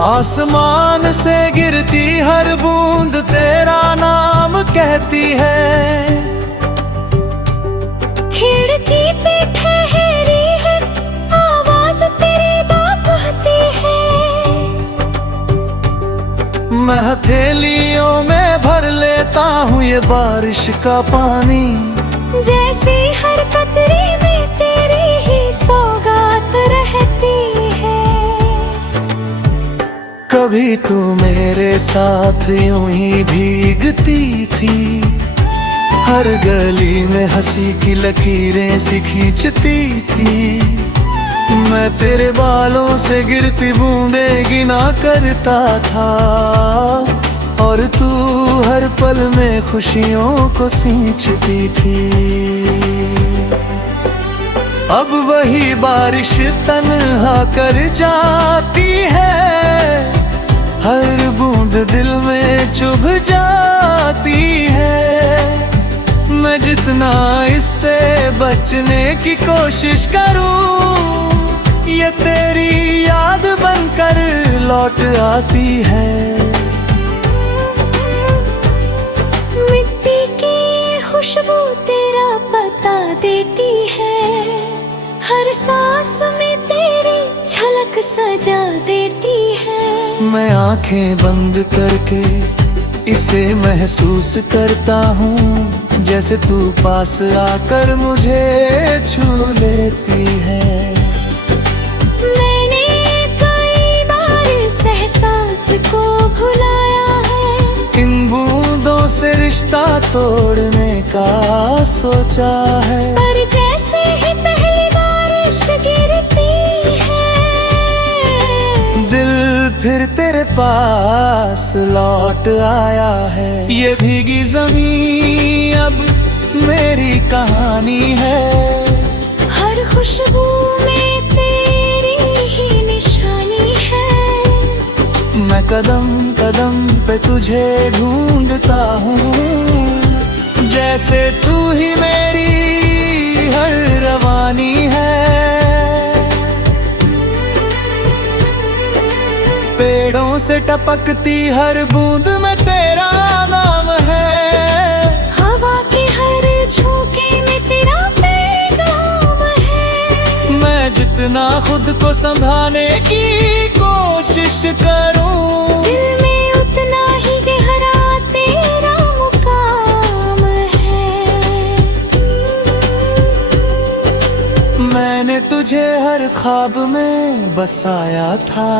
आसमान से गिरती हर बूंद तेरा नाम कहती है। खिड़की पे ठहरी है आवाज तेरी बहती है। मैं हथेलियों में भर लेता हूँ ये बारिश का पानी। जैसे हर कतरे में तेरी ही सौगात रहती है। कभी तू मेरे साथ यूं ही भीगती थी, हर गली में हंसी की लकीरें सी खींचती थी। मैं तेरे बालों से गिरती बूंदें गिना करता था, और तू हर पल में खुशियों को सींचती थी। अब वही बारिश तन्हा कर जाती है, हर बूंद दिल में चुभ जाती है। मैं जितना इससे बचने की कोशिश करूं, ये तेरी याद बनकर लौट आती है। मिट्टी की खुशबू तेरा पता देती है, हर सांस में तेरी झलक सजा देती है। मैं आंखें बंद करके इसे महसूस करता हूँ, जैसे तू पास आकर मुझे छू लेती है। मैंने कई बार इस एहसास को भुलाया है, इन बूंदों से रिश्ता तोड़ने का सोचा है। पर जैसे ही पहली बारिश गिरती है, दिल फिर तेरे पास लौट आया है। ये भीगी जमीन अब मेरी कहानी है, हर खुशबू में तेरी ही निशानी है। मैं कदम कदम पे तुझे ढूंढता हूँ, जैसे तू ही मेरी हर रवानी है। पेड़ों से टपकती हर बूंद में तेरा नाम है, हवा के हर झोंके में तेरा पैगाम है। मैं जितना खुद को संभालने की कोशिश करूं, दिल में उतना ही गहरा तेरा मुकाम है। मैंने तुझे हर ख्वाब में बसाया था,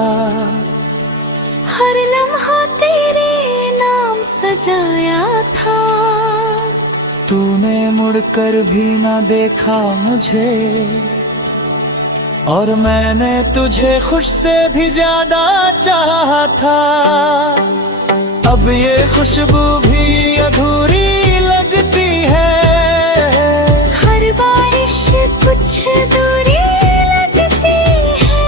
हर लम्हा तेरे नाम सजाया था। तूने मुड़कर भी ना देखा मुझे, और मैंने तुझे खुश से भी ज्यादा चाहा था। अब ये खुशबू भी अधूरी लगती है, हर बारिश कुछ दूरी लगती है।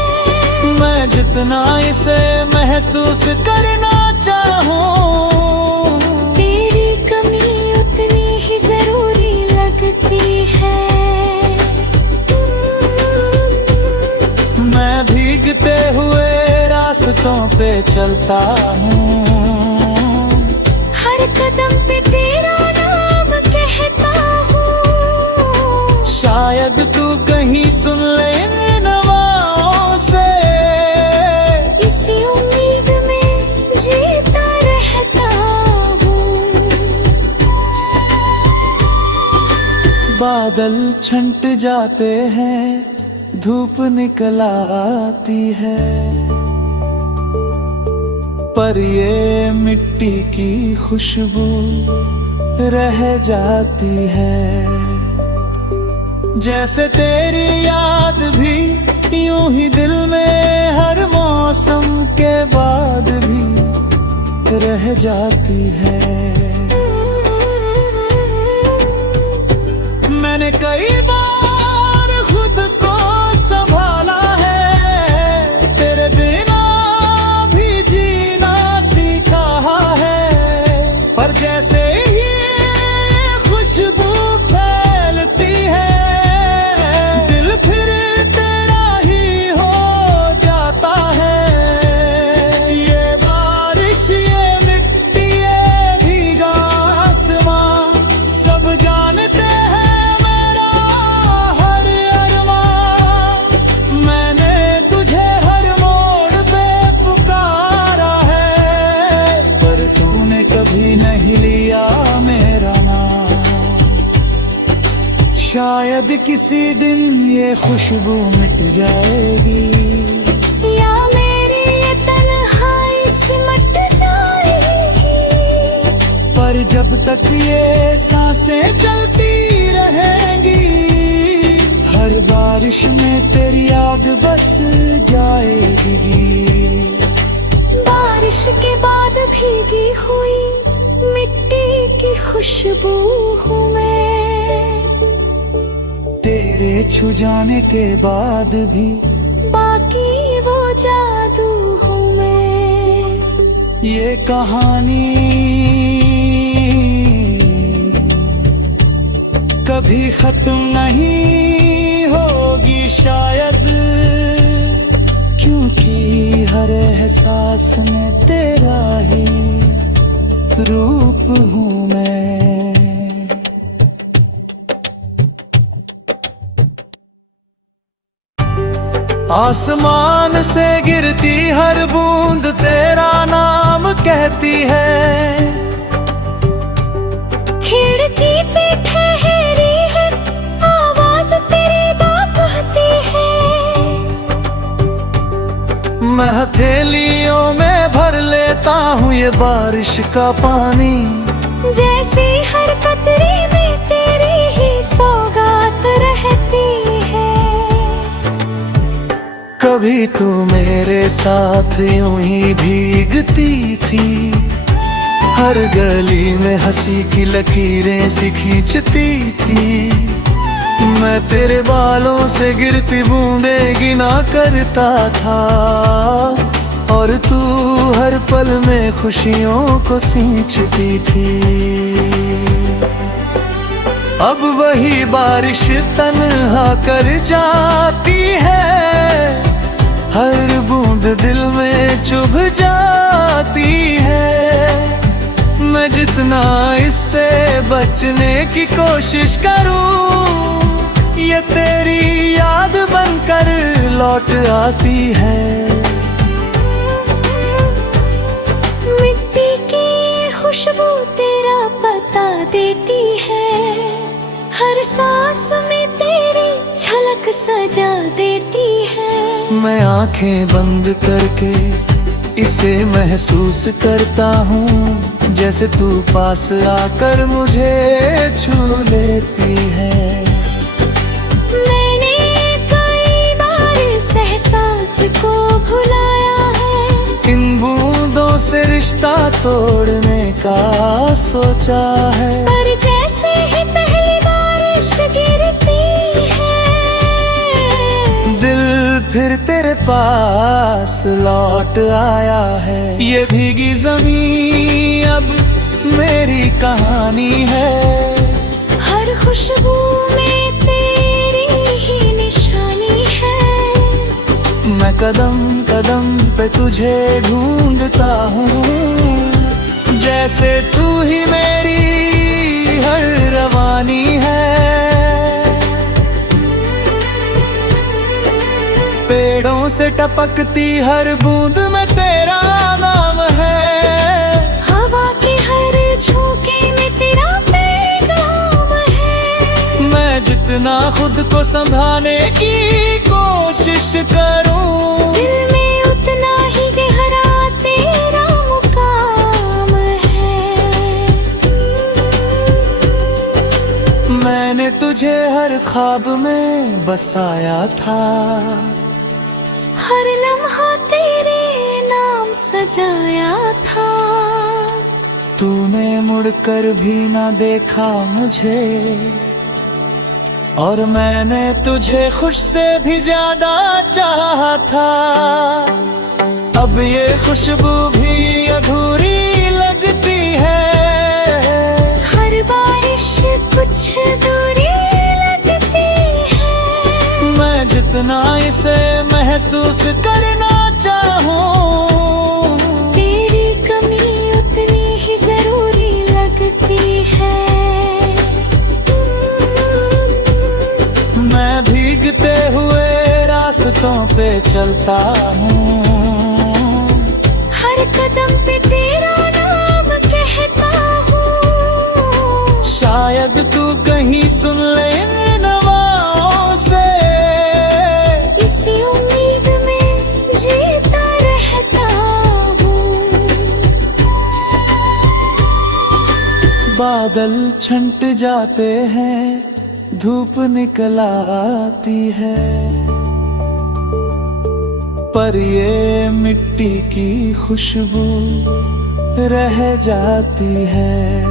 मैं जितना इसे महसूस करना चाहूं, तेरी कमी उतनी ही जरूरी लगती है। मैं भीगते हुए रास्तों पे चलता हूँ, हर कदम पे तेरा नाम कहता हूँ। शायद तू कहीं सुन ले इन नवाओं से, इसी उम्मीद में जीता रहता हूँ। बादल छंट जाते हैं, धूप निकल आती है, पर ये मिट्टी की खुशबू रह जाती है। जैसे तेरी याद भी यूं ही दिल में हर मौसम के बाद भी रह जाती है। मैंने कई बार खुद को संभाला है, तेरे बिना भी जीना सीखा है, पर जैसे ही खुशबू फैलती है, ये खुशबू मिट जाएगी, या मेरी ये तन्हाई सिमट जाएगी। पर जब तक ये सांसें चलती रहेंगी, हर बारिश में तेरी याद बस जाएगी। बारिश के बाद भीगी हुई मिट्टी की खुशबू हूँ मैं, तेरे छू जाने के बाद भी बाकी वो जादू हूँ मैं। ये कहानी कभी खत्म नहीं होगी शायद, क्योंकि हर एहसास में तेरा ही रूप हूँ मैं। आसमान से गिरती हर बूंद तेरा नाम कहती है, खिड़की पे ठहरी है आवाज तेरी बहती है। मैं हथेलियों में भर लेता हूँ ये बारिश का पानी, जैसे हर कतरे में तेरी ही सौगात रहती है। कभी तू मेरे साथ यूं ही भीगती थी, हर गली में हंसी की लकीरें सी खींचती थी। मैं तेरे बालों से गिरती बूंदें गिना करता था, और तू हर पल में खुशियों को सींचती थी। अब वही बारिश तन्हा कर जाती है, हर बूंद दिल में चुभ जाती है। मैं जितना इससे बचने की कोशिश करूं, ये तेरी याद बनकर लौट आती है। मिट्टी की ये खुशबू तेरा पता देती है, हर सांस में तेरी झलक सजा देती है। मैं आंखें बंद करके इसे महसूस करता हूँ, जैसे तू पास आकर मुझे छू लेती है। मैंने कई बार इस एहसास को भुलाया है, इन बूंदों से रिश्ता तोड़ने का सोचा है। पर जैसे ही पहली बारिश गिरती है, दिल फिर तेरे पास लौट आया है। ये भीगी जमीन अब मेरी कहानी है, हर खुशबू में तेरी ही निशानी है। मैं कदम कदम पे तुझे ढूंढता हूँ, जैसे तू ही मेरी हर रवानी है। पेड़ों से टपकती हर बूंद में तेरा नाम है, हवा के हर झोंके में तेरा पैगाम है। मैं जितना खुद को संभालने की कोशिश करूं, दिल में उतना ही गहरा तेरा मुकाम है। मैंने तुझे हर ख्वाब में बसाया था, हर लम्हा तेरे नाम सजाया था। तूने मुड़कर भी ना देखा मुझे, और मैंने तुझे खुश से भी ज्यादा चाहा था। अब ये खुशबू भी अधूरी लगती है, हर बारिश कुछ दूरी लगती है। मैं जितना इसे महसूस करना चाहूं, तेरी कमी उतनी ही जरूरी लगती है। मैं भीगते हुए रास्तों पे चलता हूँ, हर कदम पे तेरा नाम कहता हूँ। शायद तू कहीं सुन ले इन नवाओं से बादल छंट जाते हैं, धूप निकल आती है, पर ये मिट्टी की खुशबू रह जाती है।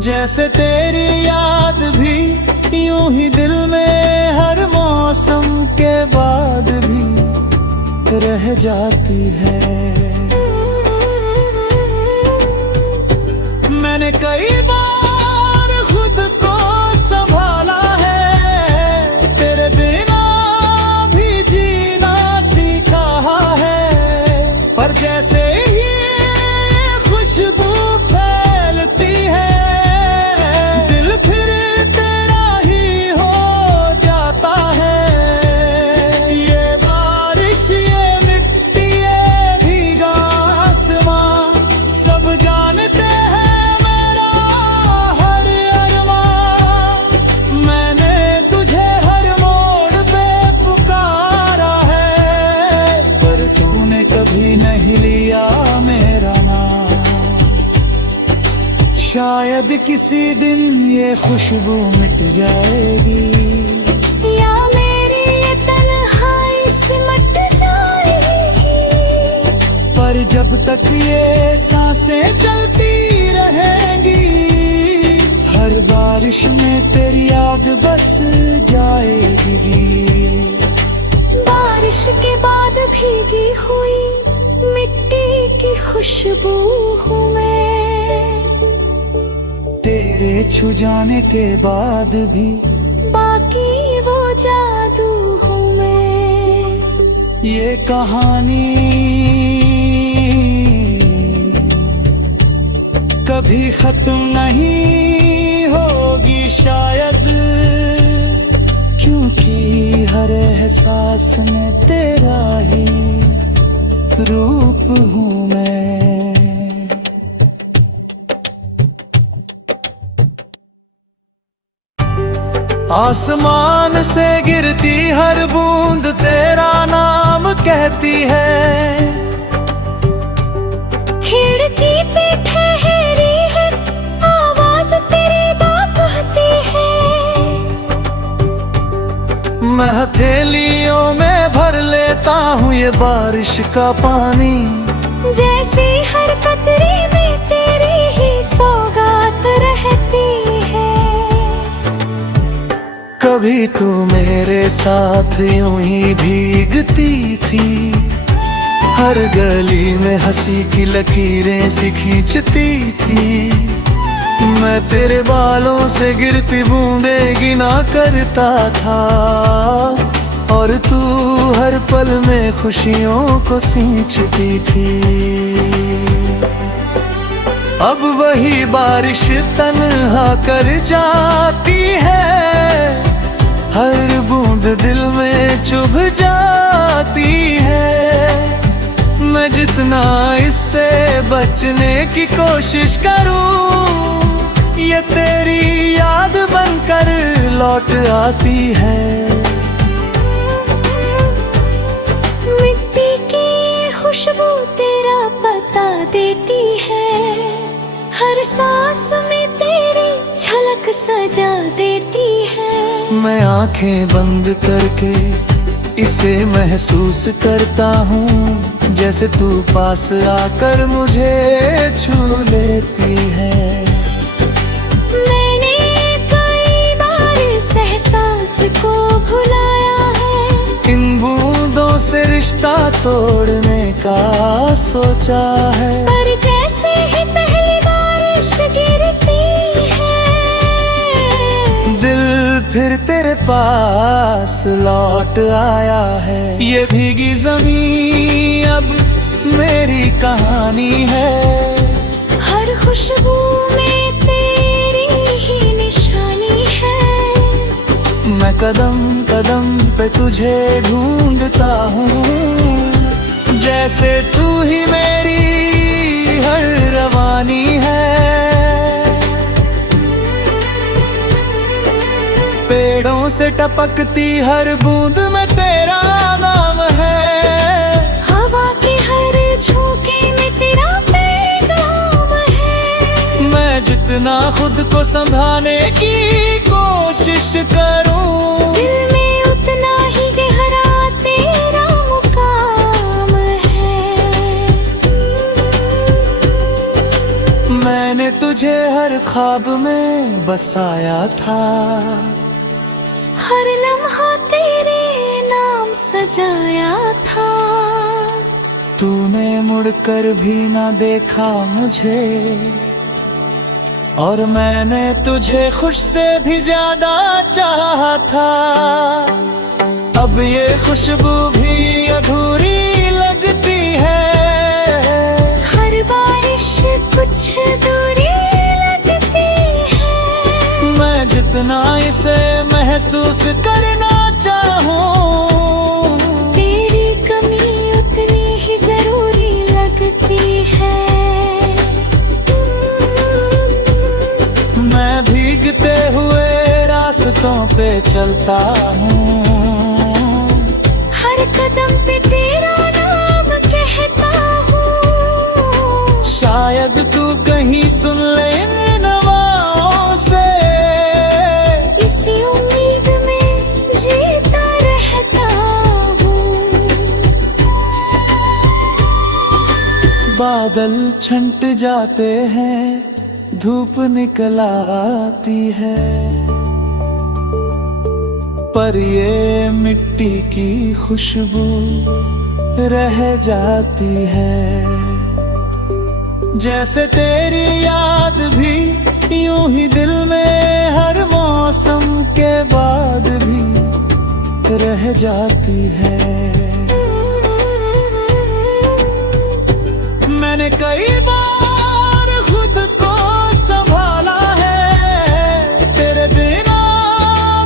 जैसे तेरी याद भी यूं ही दिल में हर मौसम के बाद भी रह जाती है। मैंने कई बार खुद को संभाला है, तेरे बिना भी जीना सीखा है, पर जैसे ही खुशबू फैलती है, दिल फिर तेरा ही हो जाता है। ये बारिश, ये मिट्टी, ये भीगा आसमां, सब जानते मेरा नाम। शायद किसी दिन ये खुशबू मिट जाएगी, या मेरी ये तन्हाई सिमट जाएगी, पर जब तक ये सांसें चलती रहेंगी, हर बारिश में तेरी याद बस जाएगी। बारिश के बाद भीगी हुई मिट्टी की खुशबू हूँ मैं, तेरे छू जाने के बाद भी बाकी वो जादू हूँ मैं। ये कहानी कभी खत्म नहीं होगी शायद, क्योंकि हर एहसास में तेरा ही रूप हूँ मैं। आसमान से गिरती हर बूंद तेरा नाम कहती है, खिड़की पे ठहरी है आवाज तेरी बात कहती है। मैं हथेलियों में भर लेता हूँ ये बारिश का पानी, जैसे हर कतरे में तेरी ही सौगात रहती है। कभी तू मेरे साथ यूं ही भीगती थी, हर गली में हंसी की लकीरें सी खींचती थी। मैं तेरे बालों से गिरती बूंदें गिना करता था, और तू हर पल में खुशियों को सींचती थी। अब वही बारिश तन्हा कर जाती है, हर बूंद दिल में चुभ जाती है। मैं जितना इससे बचने की कोशिश करूं, ये तेरी याद बनकर लौट आती है। मिट्टी की खुशबू तेरा पता देती है, हर सांस में तेरी झलक सजा देती है। मैं आंखें बंद करके इसे महसूस करता हूँ, जैसे तू पास आकर मुझे छू लेती है। मैंने कई बार इस एहसास को भुलाया है, इन बूंदों से रिश्ता तोड़ने का सोचा है, पर जैसे ही पहली बारिश गिरती है, दिल फिर तेरे पास लौट आया है। ये भीगी जमीन अब मेरी कहानी है, हर खुशबू में तेरी ही निशानी है। मैं कदम कदम पे तुझे ढूंढता हूँ, जैसे तू ही मेरी हर रवानी है। पेड़ों से टपकती हर बूंद में तेरा नाम है, हवा के हर झोंके में तेरा पैगाम है। मैं को संभालने की कोशिश करूं। दिल में उतना ही गहरा तेरा मुकाम है। मैंने तुझे हर ख्वाब में बसाया था, हर लम्हा तेरे नाम सजाया था। तूने मुड़कर भी ना देखा मुझे, और मैंने तुझे खुश से भी ज्यादा चाहा था। अब ये खुशबू भी अधूरी लगती है, हर बारिश कुछ दूरी लगती है। मैं जितना इसे महसूस करना चाहूं, तेरी कमी उतनी ही जरूरी लगती है। मैं भीगते हुए रास्तों पे चलता हूँ, हर कदम पे तेरा नाम कहता हूँ। शायद तू कहीं सुन ले इन नवाओं से, इसी उम्मीद में जीता रहता हूँ। बादल छंट जाते हैं, धूप निकल आती है, पर ये मिट्टी की खुशबू रह जाती है। जैसे तेरी याद भी यूं ही दिल में हर मौसम के बाद भी रह जाती है। मैंने कई बार खुद को संभाला है, तेरे बिना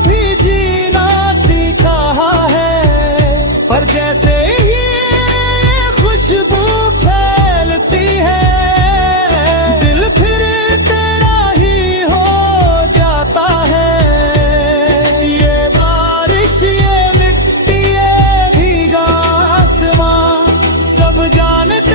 भी जीना सीखा है। पर जैसे ही खुशबू फैलती है, दिल फिर तेरा ही हो जाता है। ये बारिश, ये मिट्टी, ये भीगा आसमां, सब जानते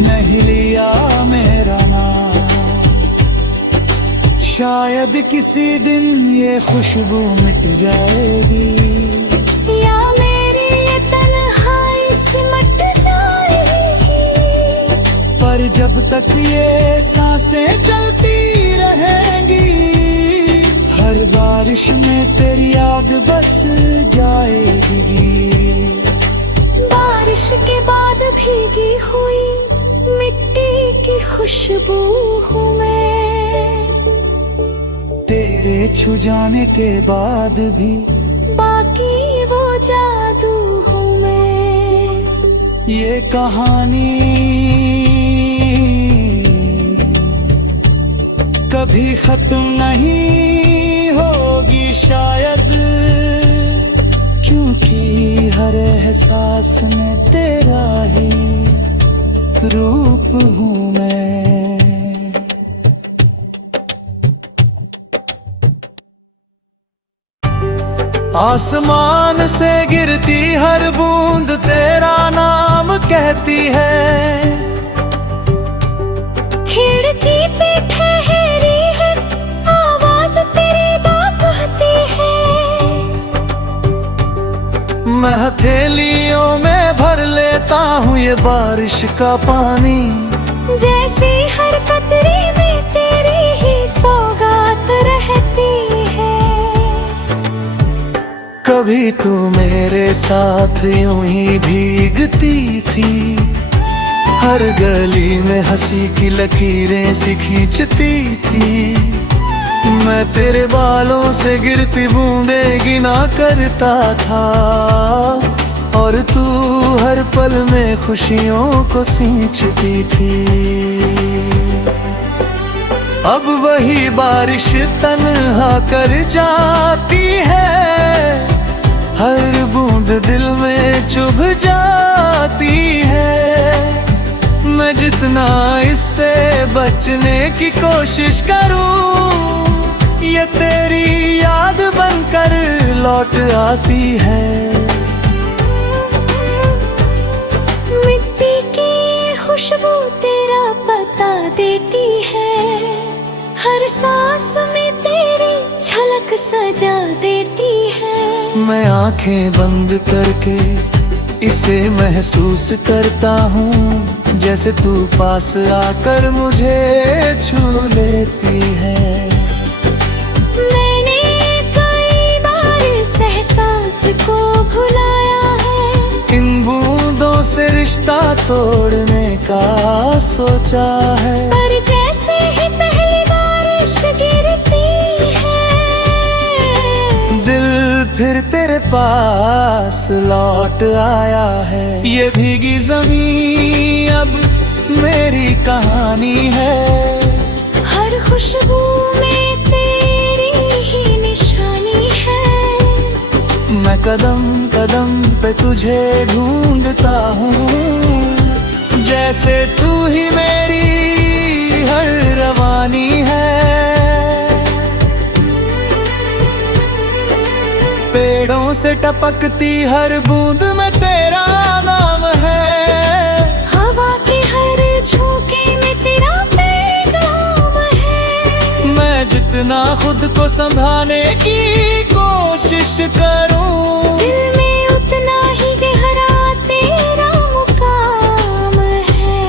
नहीं लिया मेरा नाम। शायद किसी दिन ये खुशबू मिट जाएगी, या मेरी ये तन्हाई सिमट जाएगी। पर जब तक ये सांसें चलती रहेंगी, हर बारिश में तेरी याद बस जाएगी। बारिश के बाद भीगी हुई मिट्टी की खुशबू हूँ मैं, तेरे छू जाने के बाद भी बाकी वो जादू हूँ मैं। ये कहानी कभी खत्म नहीं होगी शायद, क्योंकि हर एहसास में तेरा ही रूप हूँ मैं। आसमान से गिरती हर बूंद तेरा नाम कहती है, खिड़की पे ठहरी है आवाज तेरी बात कहती है। मैं हथेलियों में भर लेता हूँ ये बारिश का पानी, जैसे हर कतरे में तेरी ही सौगात रहती है। कभी तू मेरे साथ यूं ही भीगती थी, हर गली में हंसी की लकीरें सी खींचती थी। मैं तेरे बालों से गिरती बूंदें गिना करता था, और तू हर पल में खुशियों को सींचती थी। अब वही बारिश तन्हा कर जाती है, हर बूंद दिल में चुभ जाती है। मैं जितना इससे बचने की कोशिश करूं, ये तेरी याद बनकर लौट आती है। मिट्टी की खुशबू तेरा पता देती है, हर सांस में तेरी झलक सजा देती है। मैं आंखें बंद करके इसे महसूस करता हूँ, जैसे तू पास आकर मुझे छू लेती है। मैंने कई बार इस एहसास को भुलाया है, इन बूंदों से रिश्ता तोड़ने का सोचा है। पर जैसे ही पहली बारिश गिरती है, दिल फिर तेरे पास लौट आया है। ये भीगी जमीन अब मेरी कहानी है, हर खुशबू में तेरी ही निशानी है। मैं कदम कदम पे तुझे ढूंढता हूँ, जैसे तू ही मेरी हर रवानी है। पेड़ों से टपकती हर बूंद में तेरा नाम है, हवा के हर झोंके में तेरा पैगाम है। मैं जितना खुद को संभालने की कोशिश करूं, दिल में उतना ही गहरा तेरा मुकाम है।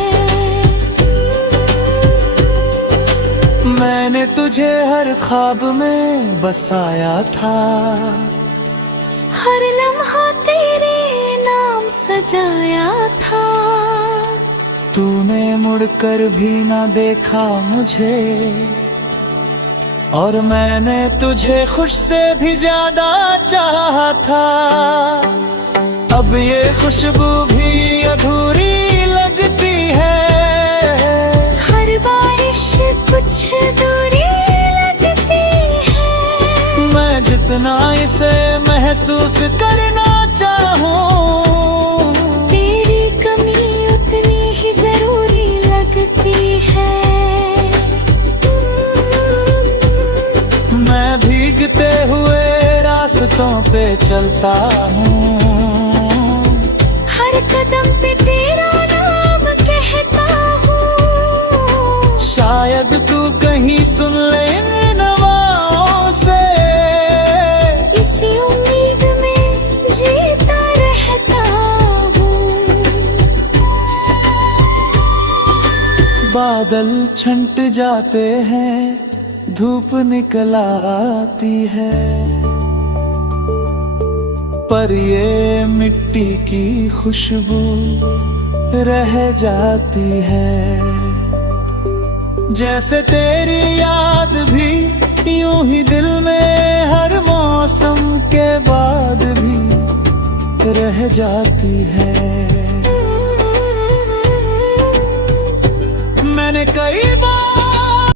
मैंने तुझे हर ख्वाब में बसाया था, हर लम्हा तेरे नाम सजाया था। तूने मुड़कर भी ना देखा मुझे, और मैंने तुझे खुश से भी ज्यादा चाहा था। अब ये खुशबू भी अधूरी लगती है, हर बारिश कुछ दूरी लगती है। मैं जितना इसे महसूस करना चाहूं, तेरी कमी उतनी ही जरूरी लगती है। मैं भीगते हुए रास्तों पे चलता हूँ, हर कदम पे तेरा नाम कहता हूँ। शायद तू कहीं सुन ले इन नवाओं से, इसी उम्मीद में जीता रहता हूँ। बादल छंट जाते हैं, धूप निकल आती है, पर ये मिट्टी की खुशबू रह जाती है। जैसे तेरी याद भी यूं ही दिल में हर मौसम के बाद भी रह जाती है। मैंने कई बार